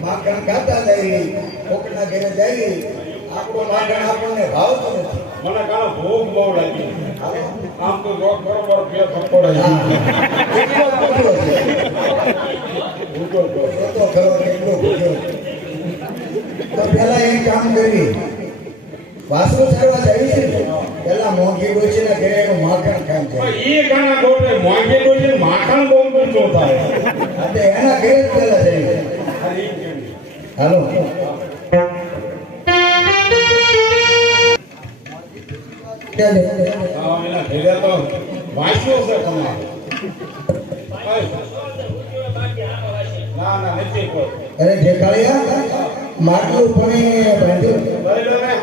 માખણ ખાતા જઈએ કોકના ઘરે જઈએ આપણો માખણ આપણને ભાવતું નથી. મને કાનો ભૂખ બહુ લાગી. આમ તો રોગ બરોબર ફેર પકોડાય. કેટલો ભૂખ્યો છે તો ખરો કેટલો ભૂખ્યો. તો પેલા એક કામ કરી વાસુ કરવા જઈએ છે પેલા મોંઘી ડોશીના ઘરે એનું માખણ ખાઈ જાય. એ કાના ગોટે મોંઘી ડોશી માખણ બહુ બધું થાય. એટલે એના ઘરે જ પેલા જઈએ. હાલો એના ઘરે તો વાંચ્યો છે તમારે. ના ના નથી કોઈ. અરે ઢેકાળિયા માટલું પણ બાંધ્યું. લઈ લો ને.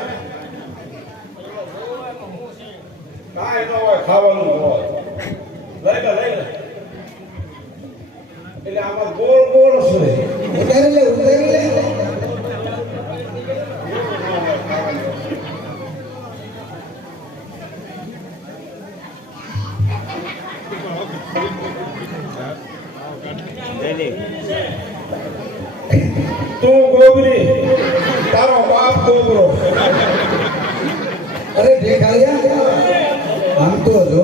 કાંઈ ન હોય ખાવાનું હોય. લઈ લો લઈ લો. એટલે આમાં ગોળ ગોળ છે. ઉતારી લે ઉતારી લે. તું ગોબરી તારો બાપ ગોબરો. અરે ઢેકાળિયા આમ તો જો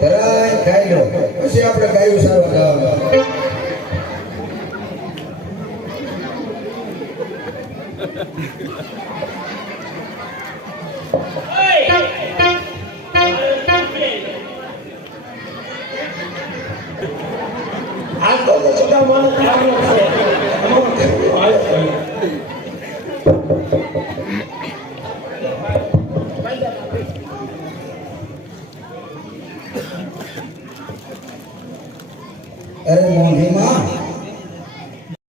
ધરાય ખાઈ લો પછી આપણે ગાયું સારવા જવાનું. આ તો છોટા માણસ ખાવાનો છે. અરે મોંઘી માં